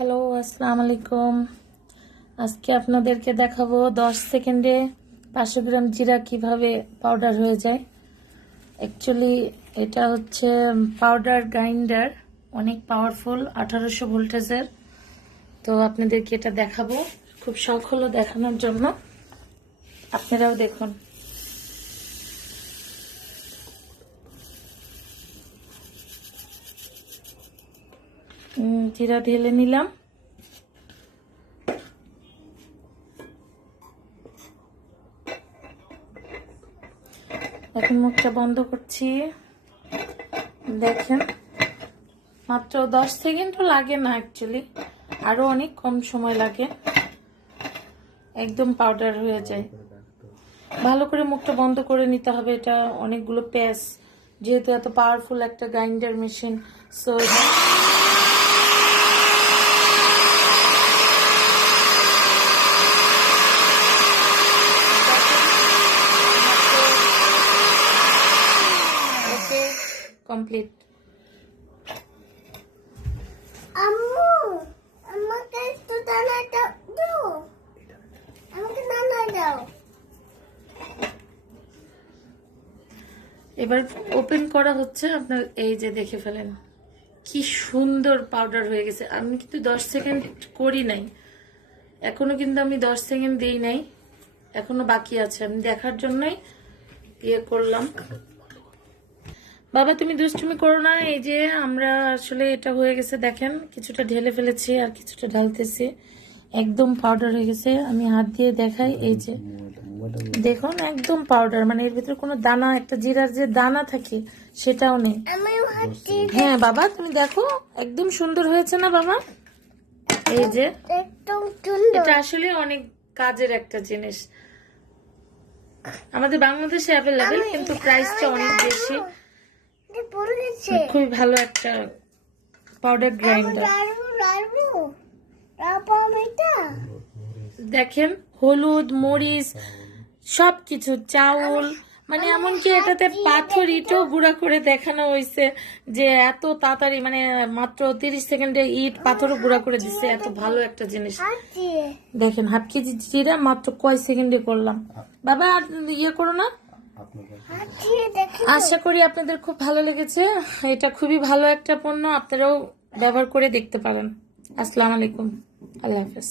Hello, আসসালামু আলাইকুম। আজকে আপনাদেরকে দেখাবো 10 সেকেন্ডে 500 গ্রাম জিরা কিভাবে পাউডার হয়ে যায়। অ্যাকচুয়ালি এটা হচ্ছে পাউডার গ্রাইন্ডার, অনেক পাওয়ারফুল, 1800 ভোল্টেজের। তো আপনাদেরকে এটা দেখাবো, খুব শখ হলো দেখানোর জন্য, আপনারাও দেখুন। জিরা ঢেলে নিলাম। এখন মুখটা বন্ধ করছি। দেখেন, মাত্র 10 সেকেন্ডও লাগে না, অ্যাকচুয়ালি আরো অনেক কম সময় লাগে, একদম পাউডার হয়ে যায়। ভালো করে মুখটা বন্ধ করে নিতে হবে। এটা অনেকগুলো পেস্ট, যেহেতু এত পাওয়ারফুল একটা গ্রাইন্ডার মেশিন, সো কমপ্লিট। আম্মু আমাকে একটু দানা দাও, আমাকে দানা দাও। এবার ওপেন করা হচ্ছে। আপনার এই যে দেখে ফেলেন কি সুন্দর পাউডার হয়ে গেছে। আমি কিন্তু 10 সেকেন্ড করি নাই, এখনো কিন্তু আমি 10 সেকেন্ড দিই নাই, এখনো বাকি আছে। আমি দেখার জন্যই ইয়ে করলাম। বাবা তুমি দুষ্টুমি করো না। এই যে আমরা আসলে এটা হয়ে গেছে, দেখেন কিছুটা ঢেলে ফেলেছি আর কিছুটা ঢালতেছি, একদম পাউডার হয়ে গেছে। আমি হাত দিয়ে দেখাই, এই যে দেখুন একদম পাউডার, মানে এর ভিতরে কোনো দানা, একটা জিরার যে দানা থাকে সেটাও নেই। হ্যাঁ বাবা তুমি দেখো, একদম সুন্দর হয়েছে না বাবা? এই যে একদম সুন্দর। এটা আসলে অনেক কাজের একটা জিনিস। আমাদের বাংলাদেশে অ্যাভেলেবেল, কিন্তু প্রাইসটা অনেক বেশি। খুবই ভালো একটা পাউডার গ্রাইন্ডার। দেখেন হলুদ, মরিচ, সবকিছু, চাউল, মানে এমনকি এটাতে পাথর ইটও গুঁড়া করে দেখানো হয়েছে, যে এত তাড়াতাড়ি, মানে মাত্র 30 সেকেন্ডে ইট পাথরও গুঁড়া করে দিচ্ছে। এত ভালো একটা জিনিস। দেখেন হাফ কেজি জিরা মাত্র কয় সেকেন্ডে করলাম। বাবা আর ইয়ে করো না। আশা করি আপনাদের খুব ভালো লেগেছে। এটা খুবই ভালো একটা পণ্য, আপনারাও ব্যবহার করে দেখতে পারেন। আসসালামু আলাইকুম, আল্লাহ হাফেজ।